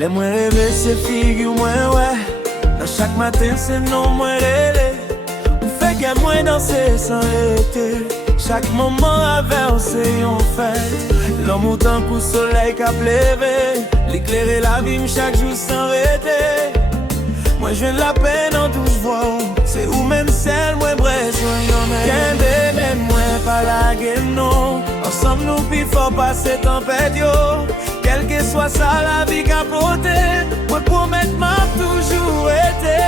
Les moins rêver c'est figure moins ouais. Dans chaque matin c'est non moins rêver. On fait qu'à moins danser sans arrêter. Chaque moment avancé en fête. L'homme autant pour soleil qu'a levé. L'éclairer la vie chaque jour sans arrêter. Moi je viens de la peine en douce voix. C'est où même celle moins bresse. Qu'un bébé moins pas la gueule non. Ensemble nous puis faut passer tempête yo. Quel que soit ça la vie capotée. Moi promets m'a toujours été.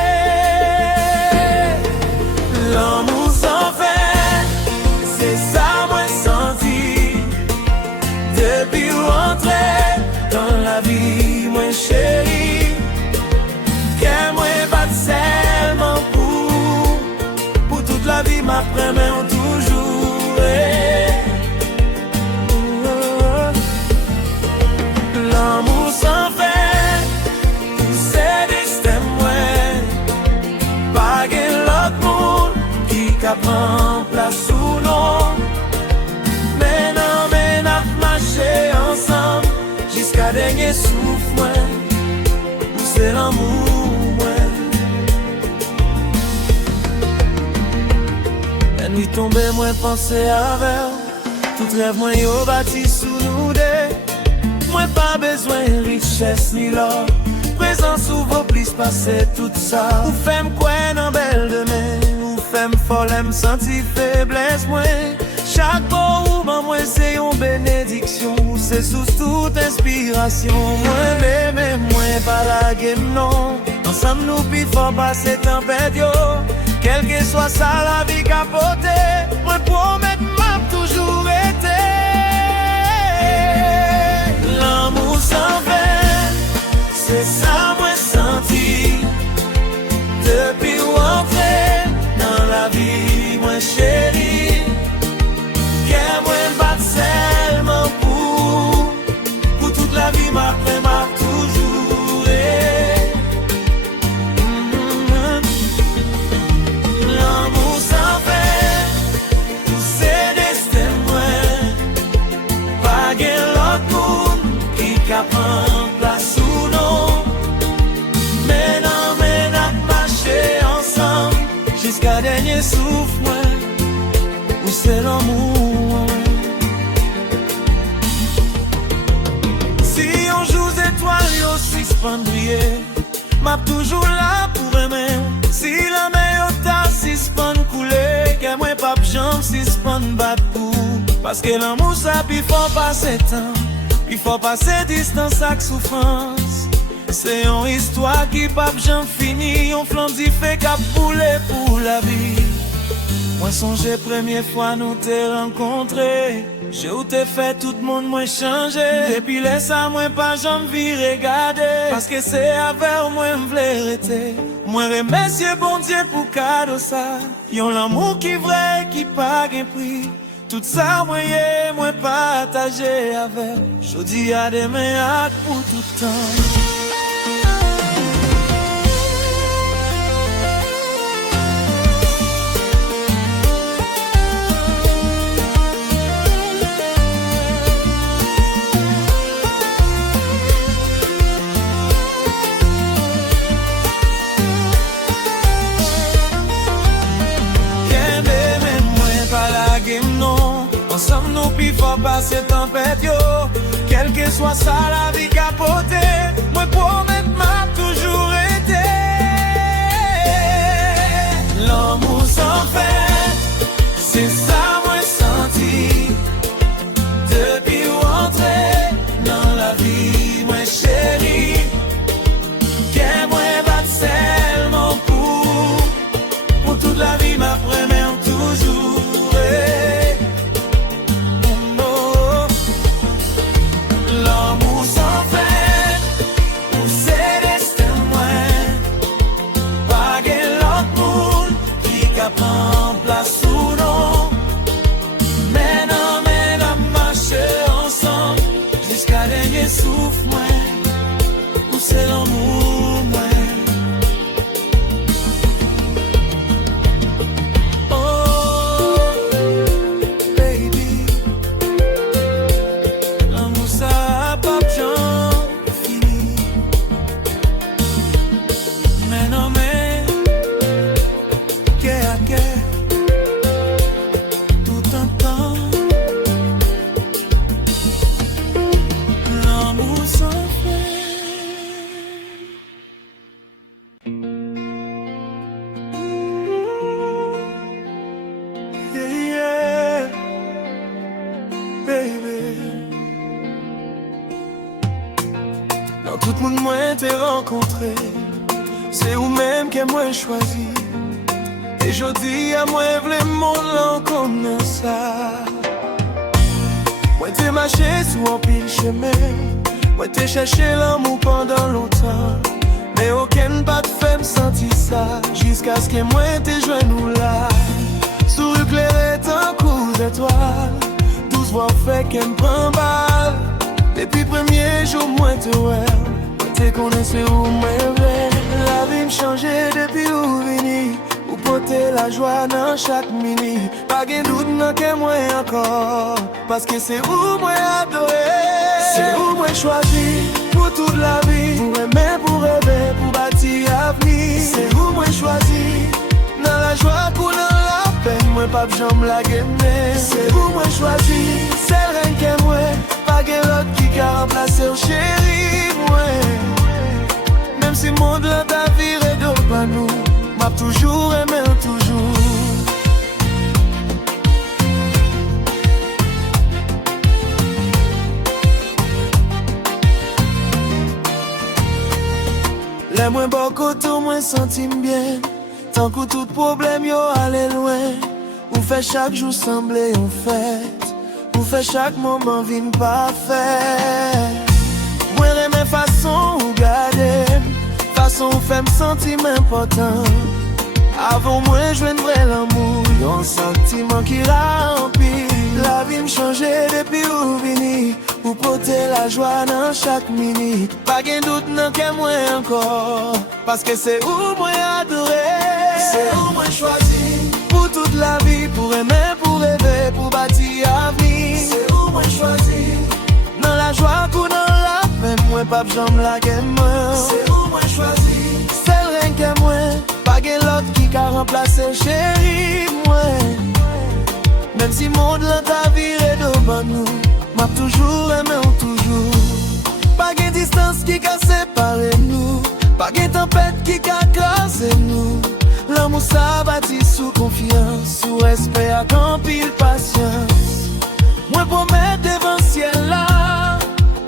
L'amour sans fin. C'est ça moi senti. Depuis rentrer dans la vie moi chérie. Qu'elle moi pas seulement pour toute la vie ma première toujours. L'amour sans fin, c'est destin moi. Pas l'autre monde qui prend place sous nom. Mais n'a marché ensemble jusqu'à dernier souffle moi. C'est l'amour. Nuit tombée, moi pensé avec. Tout rêve, moi yo bâti sous nous deux. Moi pas besoin de richesse ni l'or. Présent sous vos plis, passer tout ça. Ou femme quoi dans belle demain. Ou femme folle, me sentir faiblesse, moi. Chaque beau ou moi c'est une bénédiction. C'est sous toute inspiration. Moi bébé, moi pas la game non. Ensemble nous puis faut passer tempête yo. Quel que soit ça la vie capotée, moi promets m'a toujours été. L'amour sans fin, c'est ça moi senti. Depuis rentrer dans la vie, moi chérie. Qu'elle moi pas seulement pour toute la vie m'a toujours été. Prend place sous nous. Mais n'a marché ensemble jusqu'à dernier souffle. Où c'est l'amour. Si on joue étoiles, yo suspend briller. M'a toujours là pour aimer. Si la mer t'a suspend couler, que moi pas jambe suspend battre pour. Parce que l'amour ça puis faut passer temps. Il faut passer distance avec souffrance. C'est une histoire qui pape j'en fini. On flanc d'y fait qu'à pouler pour la vie. Moi songe première fois nous t'ai rencontré. J'ai où t'ai fait tout le monde moi changé. Depuis laisse ça moi pas j'en vis regarder. Parce que c'est avec moi m'v'lais arrêter. Moi remercie bon Dieu pour cadeau ça. Yon l'amour qui vrai qui pas gain prix. Tout ça, moi partagé avec. J'dis à demain pour tout le temps. Ensemble nous puis faut passer tempête yo. Quel que soit ça la vie capotée. Moi promets m'a toujours été. L'amour sans fin, c'est ça moi senti. Depuis rentrer dans la vie, moi chérie. Qu'elle moi bat seulement pour toute la vie ma première toujours. L'amour sans fin, Dans tout le monde moi t'ai rencontré, c'est ou même que moi choisi. Et je dis à moi v'lais mon l'en comme ça. Moi t'ai marché sous un pile chemin, moi t'ai cherché l'amour pendant longtemps, mais aucun pas de fait me sentir ça, jusqu'à ce que moi t'ai joint nous là. Sous éclairé tant coup d'étoiles, tous voix fait qu'elle me prend balle. Depuis premier jour moi te ouais, moi t'ai connaissé où moi vrai. La vie me changeait depuis où vini, ou porter la joie dans chaque mini. Pas de doute non que moi encore, parce que c'est où moi adoré. C'est où moi choisi pour toute la vie, pour aimer, pour rêver, pour bâtir l'avenir. C'est où moi choisi, dans la joie ou dans la peine, moi pas de jambes la gagner. C'est où moi choisi, c'est rien que moi, pas de l'autre qui a remplacé au chéri, moi. Même si le monde là ta vie est devant nous, m'a toujours aimé, toujours. Les moins beaux côtés, moins senti bien. Tant que tout problème yo allé loin. Ou fait chaque jour sembler en fête, ou fait chaque moment vine parfait. Moi remets façon ou garder, façon ou fait me sentir important. Avant moi je vrai l'amour, un sentiment qui remplit. La vie me changeait depuis où vini, ou porter la joie dans chaque minute. Pas de doute non que moi encore, parce que c'est où moi adoré. C'est où moi choisi, pour toute la vie, pour aimer, pour rêver, pour bâtir l'avenir. C'est où moi choisi, dans la joie ou dans la peine, moi pas de jambes la game. C'est où moi choisi, c'est rien que moi, pas de l'autre qui a remplacé chéri, moi. Même si le monde là ta vie est devant nous, m'a toujours aimé ou toujours. Pas de distance qui a séparé nous, pas de tempête qui a cassé nous. L'amour ça bâtit sous confiance, sous respect à grand pile patience. Moi promets devant le ciel là,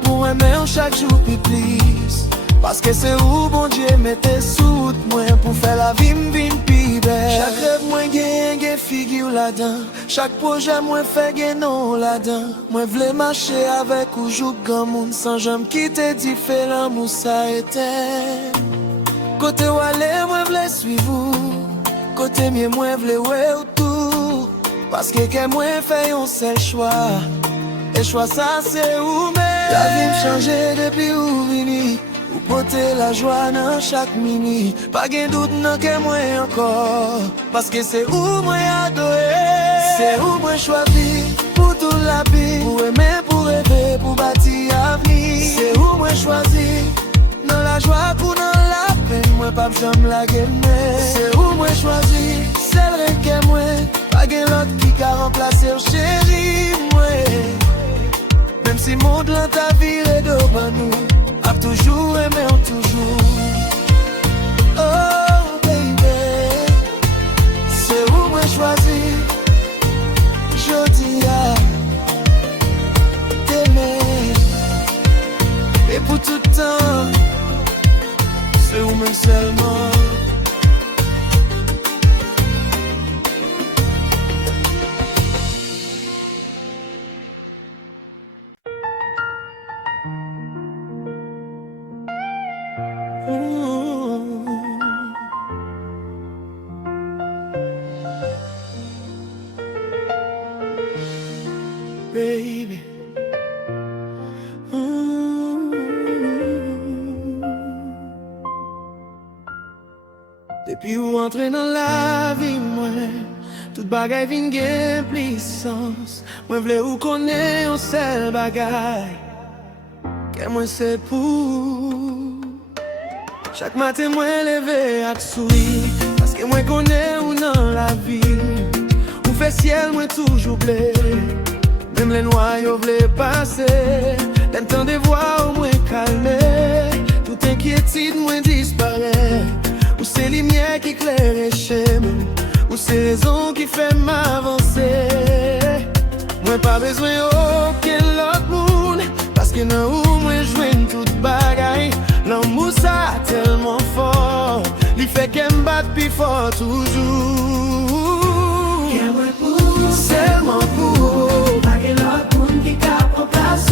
pour aimer chaque jour plus plus. Parce que c'est où bon Dieu mette sous moi, pour faire la vie m'vine plus belle. Chaque rêve moi gagne figure là-dedans, chaque projet moi fait gagne non là-dedans. Moi v'lais marcher avec ou joue grand monde, sans jamais quitter différent l'amour ça était. Côté où aller moi v'lais suivre, côté mieux moi v'lais ouais autour. Parce que moi fait un seul choix, et choix ça c'est où mais. La vie me changeait depuis où vini, ou porter la joie dans chaque mini. Pas de doute non que moi encore, parce que c'est où moi adoré. C'est où moi choisi, pour toute la vie, pour aimer, pour rêver, pour bâtir l'avenir. C'est où moi choisi, dans la joie ou dans la peine, moi pas besoin la gagner. C'est où moi choisi, c'est rien que moi, pas de l'autre qui a remplacé au chéri, moi. Même si le monde là ta vie est devant nous, a toujours aimé en toujours. Oh baby, c'est où moi choisi, je dis à t'aimer. Et pour tout le temps, c'est où même seulement. Baby, depuis ou entrer dans la vie, moi, toute bagaille vient gagner plus sens. Moi v'lais ou connaître un seul bagaille, que moi c'est pour. Chaque matin moi levé à sourire, parce que moi connais ou dans la vie. Ou fait ciel moi toujours bleu, même les noyaux v'lait passer. D'un temps de voix au moins calmer, toute inquiétude moins disparaît. Ou c'est lumière qui éclaire chez moi, ou c'est raison qui fait m'avancer. Moi pas besoin aucun autre monde, parce que dans où moi joigne toute bagaille. fait qu'elle me batte plus fort toujours. Seulement pour pas que l'autre monde qui cap en place.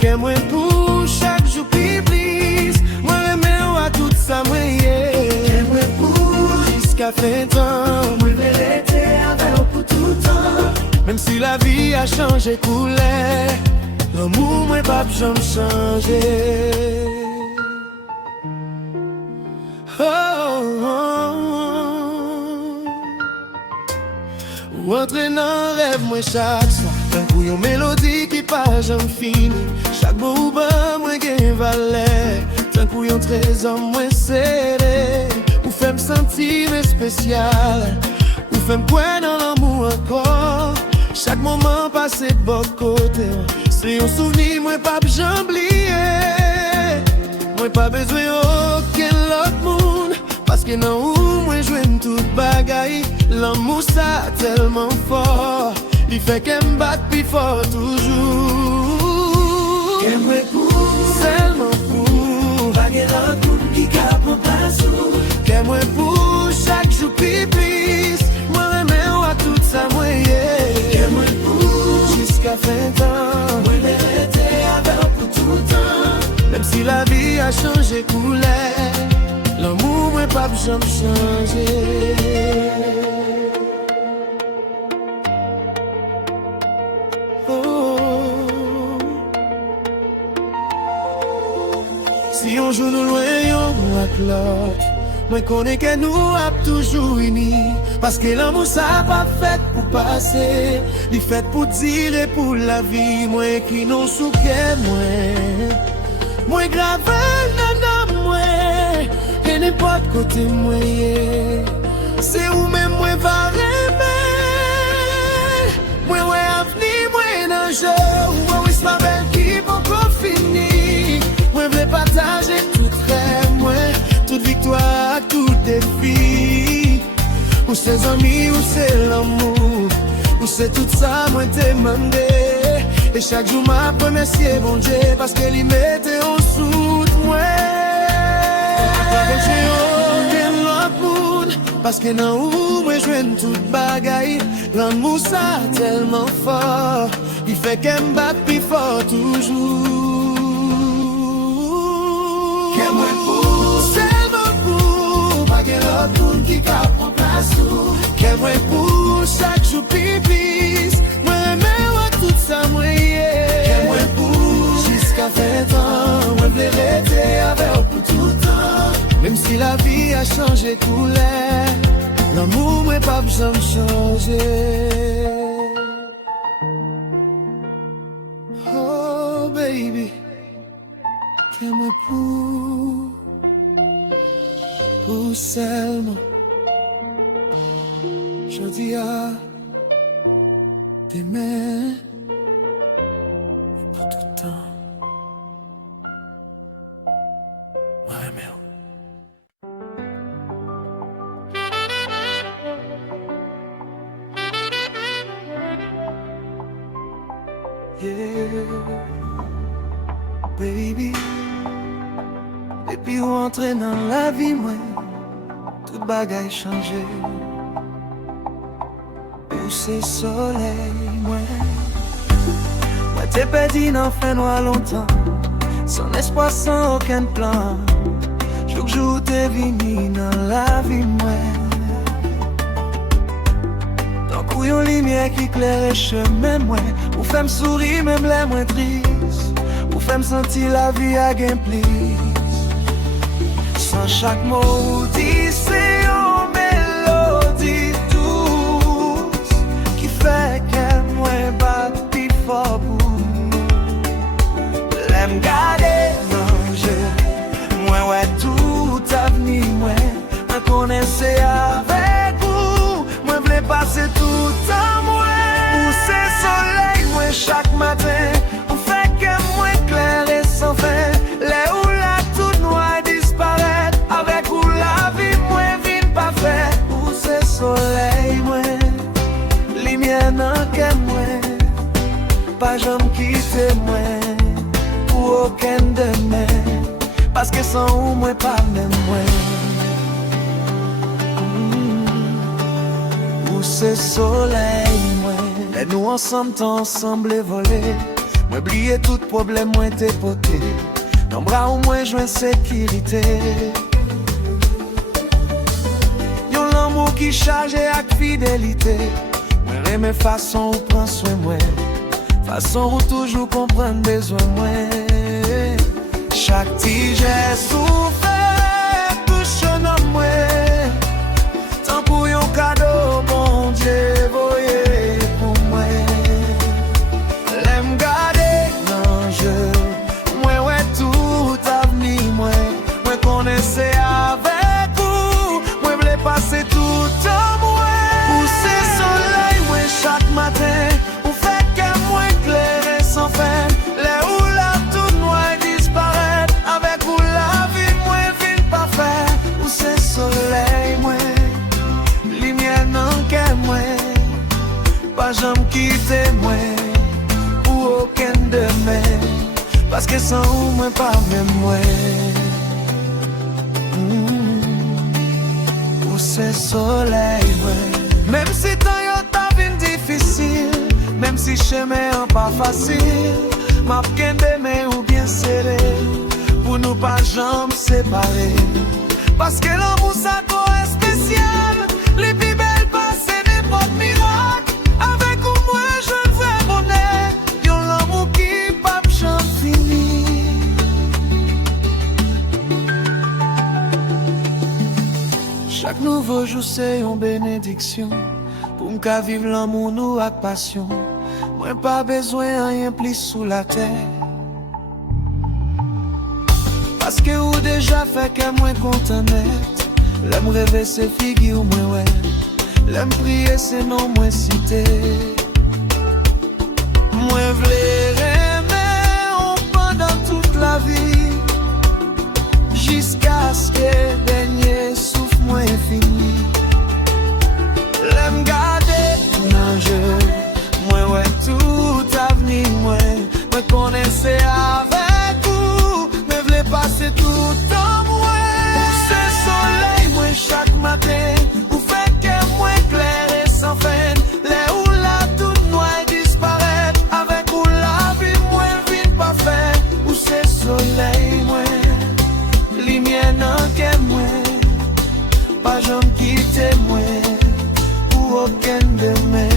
que moi pour chaque jour plus plus. Moi remets à tout ça moi Que moi pour jusqu'à fin temps. moi vais rester avec vous pour tout temps. Même si la vie a changé couleur, l'amour moi pas jamais changé. Oh, oh, oh. Entrer dans rêve moi chaque soir. D'un coup yon mélodie qui pas jamais fini. Chaque mot ou bas moi gagne valeur. D'un coup yon trésor moi serré. Ou fait me sentir spécial. Ou fait me croire dans l'amour encore. Chaque moment passé de bon côté. C'est un souvenir moi pas jamais oublié. Moi pas besoin aucun autre monde. Parce que non où moi joue toute bagaille. L'amour ça tellement fort. Il fait qu'elle me batte plus fort toujours. Que moi pour Seulement pour pas que l'autre monde qui cap en place. que moi pour chaque jour plus plus. Moi remets à tout ça moi Que moi pour jusqu'à fin temps. moi vais rester avec vous pour tout temps. Même si la vie a changé couleur, l'amour moi pas jamais changé. Si on joue nous loin, on avec l'autre. Moi connais que nous a toujours unis. Parce que l'amour ça pas fait pour passer. Il fait pour dire et pour la vie. Moi qui non sous que moi grave dans moi. Et n'importe côté moi. C'est où même moi va aimer. Moi ouais avenir, moi dans jeu. Moi oui c'est ma belle qui pour qu'on finisse. Moi veux partager tout rêve, moi toute victoire, tout défi. Ou c'est amis, ou c'est l'amour, ou c'est tout ça, moi t'ai demandé. Et chaque jour m'a remercié bon Dieu parce qu'elle y mettait en dessous de moi. J'ai aucun autre monde parce que non où moi je toute bagaille. L'amour ça tellement fort, il fait qu'elle me batte plus fort toujours. Que moi pour Seulement pour pas que l'autre monde qui cap en place. que moi pour chaque jour pipis. Moi remets à tout ça moi Que moi pour jusqu'à 20 ans. Moi vais rester avec vous pour tout temps. Même si la vie a changé couleur, l'amour moi pas jamais changé. Oh baby, que moi pour seulement. Je dis à demain pour tout temps. Ouais, mais yeah, baby. Et puis rentrer dans la vie, moi, toute bagaille changé. C'est soleil, moi t'es perdu dans fait noir longtemps, sans espoir, sans aucun plan. Chaque jour t'es venu dans la vie, moi. Tant qu'il y a une lumière qui éclaire le chemin, moi. Ou fait me sourire, même les moins tristes. Ou fait me sentir la vie à gain plus. Sans chaque mot dit, c'est une mélodie douce qui fait qu'elle moins bat plus fort pour nous. L'aime garder manger, moi ouais tout avenir, moi connaissez avec vous, moi voulais passer tout temps, moi. Où c'est soleil, moi chaque matin, on fait que moi clair et sans fin. Les où la tout noir disparaît, avec où la vie, moi vine pas fait. Où c'est soleil, moi, lumière dans que moi, pas jamais quitter moi, pour aucun demain, parce que sans où moi pas même moi. c'est soleil, moi. Et nous ensemble, t'en ensemble voler. Moi, oublier tout problème, moi, t'es poté. Dans bras au moins, joint sécurité. Yon l'amour qui charge avec fidélité. Moi, remets façon ou prends soin, moi. Façon ou toujours comprendre besoin, moi. Chaque petit geste ou fait touche un homme, moi. Tant pour yon cadeau, bon Dieu, voyez pour moi. L'aime garder dans jeu, moi, ouais, tout avenir, moi. Moi, connaissais avec vous, moi, voulais passer tout en moi. Pousser soleil, moi, chaque matin, ou fait que moi, clair et sans fin. Les où la tout noir disparaît, avec vous la vie, moi, vine pas faire. Pousser soleil, moi. Pas jamais quitter moi pour aucun demain, parce que sans vous moi pas même moi. Où c'est soleil ouais. Même si temps yo ta vie difficile, même si chemin en pas facile, m'a qu'un demain ou bien serré pour nous pas jamais séparer, parce que l'amour ça est spécial, les plus belles passées n'importe miracle. Avec ou moi je ne veux bonheur, yon l'amour qui pas jamais fini. Chaque nouveau jour c'est une bénédiction, pour m'ka vivre l'amour nous avec passion. Moi pas besoin rien plus sous la terre, parce que ou déjà fait que moi content net. L'aime rêver c'est figure moi ouais. L'aime prier c'est non moi cité. Moi v'lais aimer pendant toute la vie, jusqu'à ce que dernier souffle moi fini. L'aime garder non je, moi ouais tout avenir moi. Moi connaissais avec vous, mais v'lais passer tout en moi. C'est soleil moi chaque matin, ou fait que moi clair et sans fin. Les où la toute noire disparaît, avec où la vie moi vite pas fait. Où c'est soleil moi, lumière non que moi, pas jamais quitter moi pour aucun demain,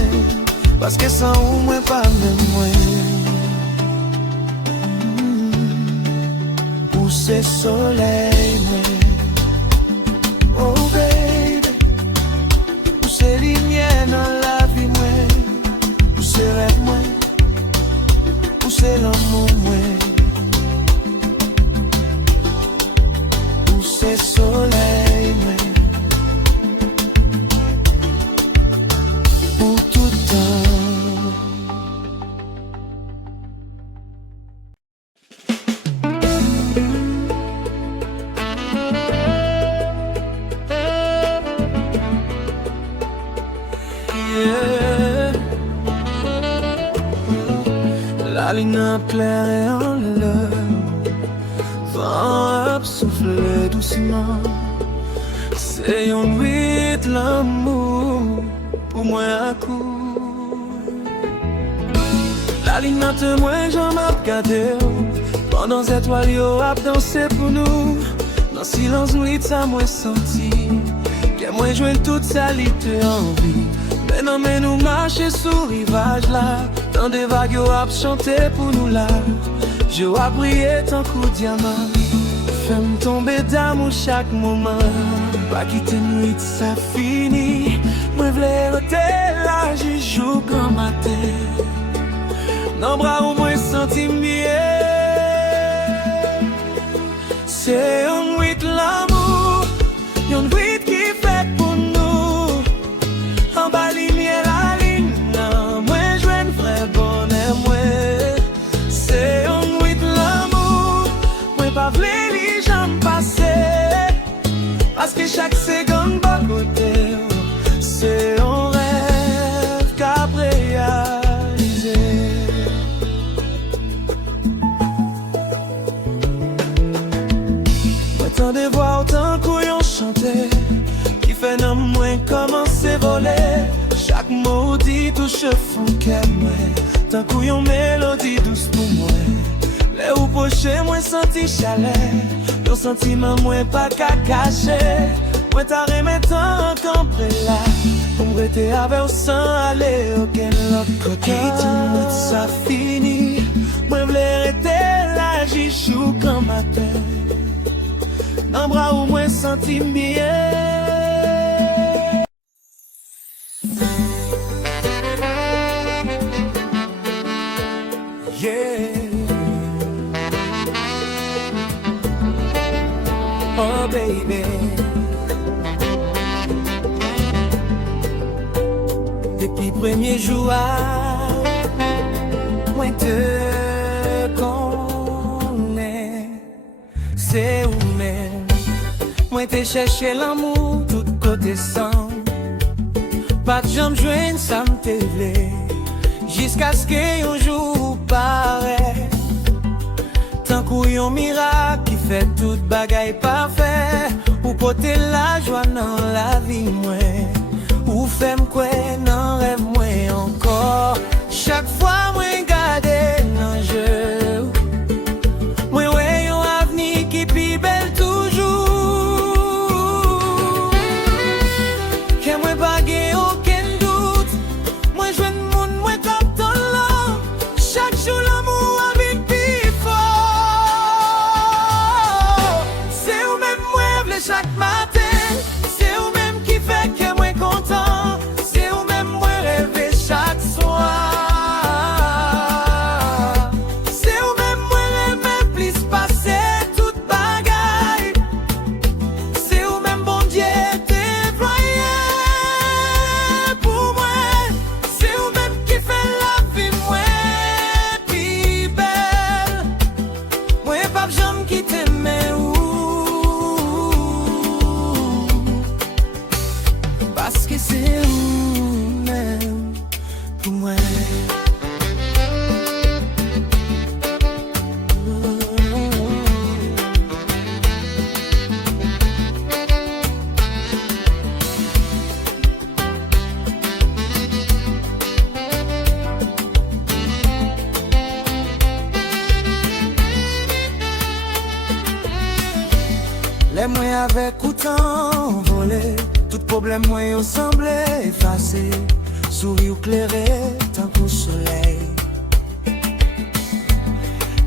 parce que sans où moi pas même moi. Où c'est soleil moi. Oh baby, où c'est lumière dans la vie moi, où c'est rêve moi, où c'est l'amour moi, où c'est soleil moi, pour tout temps. La lune claire et en l'air, vent souffle doucement. C'est une nuit de l'amour pour moi à coup. La lune te moi j'en m'a regardé, pendant les étoiles yo a dansé pour nous. Dans silence nuit ça moi senti, que moi joint toute sa lité en vie. Maintenant mais nous marcher sur rivage là, tant des vagues yo a chanté pour nous là. Je a prié tant coup diamant, fais-moi tomber d'amour chaque moment. Pas quitter nuit ça fini, moi v'lais rester là jusqu'au grand matin. Dans bras au moins senti mieux. C'est un nuit l'amour, une nuit qui fait pour nous. En bas lumière la ligne, moi je veux un vrai bonheur moi. C'est un nuit l'amour, moi pas v'lais les jambes passer, parce que chaque seconde va côté. C'est un rêve qu'a réalisé. Moi tant de voix autant couillon chanter, qui fait non moins commencer voler. touche fou que moi, tant qu'on yon mélodie douce pour moi. Les ou poche moi senti chaleur, le sentiment moi pas qu'à cacher. Moi t'as remis tant campé là, pour me rester avec sans aller aucun autre côté. Dis-moi ça fini, moi v'lais rester là j'y joue comme matin. Dans bras où moi senti bien. Oh baby, depuis premier jour, moi te connais, c'est où même, moi te cherché l'amour tout côté sans, pas de jambe joindre ça me télé, jusqu'à ce qu'un jour paraît. Tant qu'on yon miracle qui fait toute bagaille parfait, ou porter la joie dans la vie moi, ou fait m'kwe dans rêve moi encore. Chaque fois moi garder dans jeu, moi ouais yon avenir qui pi belle toujours. Que moi pas gen aucun doute, moi joine moun moi top dans l'âme. Chaque jour l'amour avec chaque matin, c'est ou même qui fait que moi content, c'est ou même moi rêver chaque soir, c'est ou même moi aimer plus passer toute bagaille, c'est ou même bon Dieu déployé pour moi, c'est ou même qui fait la vie moi plus belle, moi pas jamais quitter mes ou. Parce que c'est vous-même pour moi. Les moyens avec autant volé. Tout problème moi yo semblé effacé, souris ou clairé tant qu'au soleil,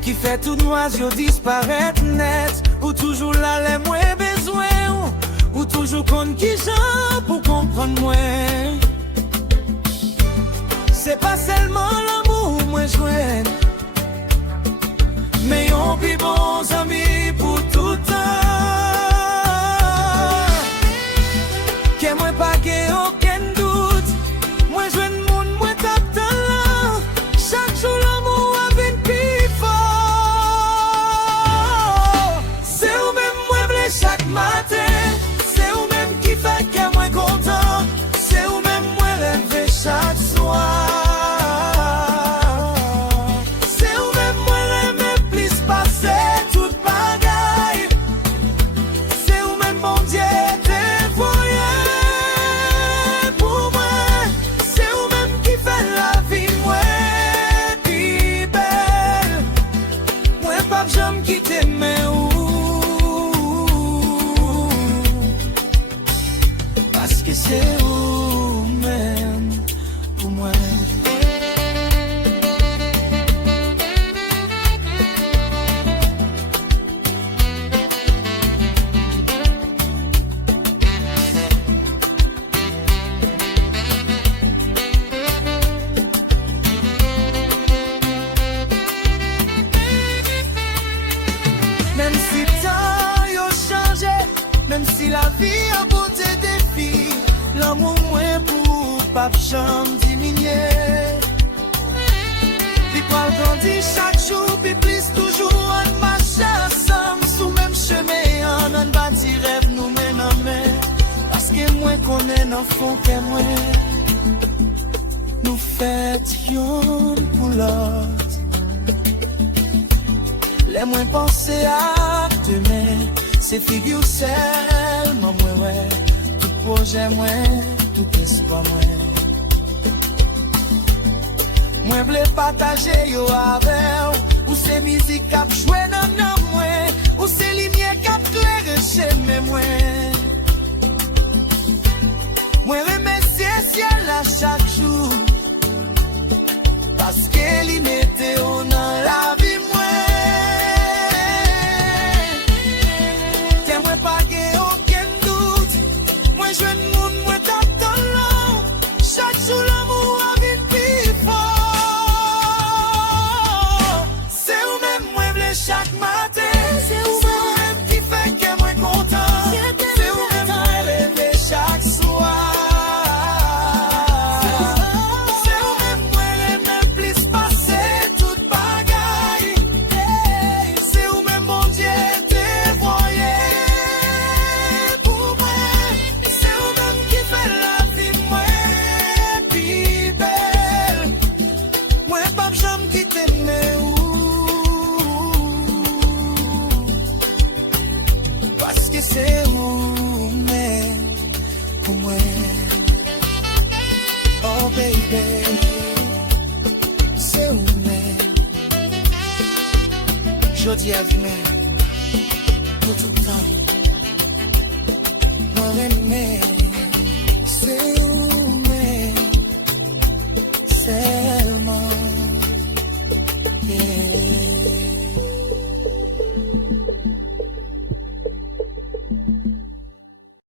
qui fait tout noir yo disparaître net, ou toujours là les moi besoin, ou toujours con qui j'en pour comprendre moi. C'est pas seulement l'amour moi joint, mais on plus bons amis pour tout temps. Que moi pas gen aucun doute, moi joine moun moi tap dans l'an. Chaque jour l'amour avec plus fort. C'est ou même moi v'lais chaque matin, c'est ou même qui fait que moi content, c'est ou même moi rêver chaque soir, c'est ou même moi aimer plus passer toute bagaille, c'est ou même bon Dieu déployé. J'aime quitter mes ou, parce que c'est où même pour moi. Même si temps yo changé, même si la vie a beauté défi, l'amour moins pour pas jamais diminuer. Puis pas grandi chaque jour, puis plus toujours on marche ensemble sous même chemin, on bâti rêve nous mène en main. Parce que moins qu'on est dans fond que moins, nous fêtions pour l'autre. Les moins pensés à demain, c'est figure seulement moi, ouais. Tout projet moi, tout espoir moi. Moi vle partager yo avec ou c'est musique cap jouer dans moi ou c'est lumière cap claire chez moi. Moi remercier ciel à chaque jour parce que li mette dans la vie moi. Tiens moi pas gen aucun doute. Moi jeune monde moi t'attends là. Chaque jour l'amour a vite plus fort. C'est où même moi vle chaque matin. C'est où même qui fait que moi content. C'est où même moi lever chaque soir. C'est où mais pour moi. Oh baby, c'est où mais je dis à vie mais pour tout le temps moi aimer.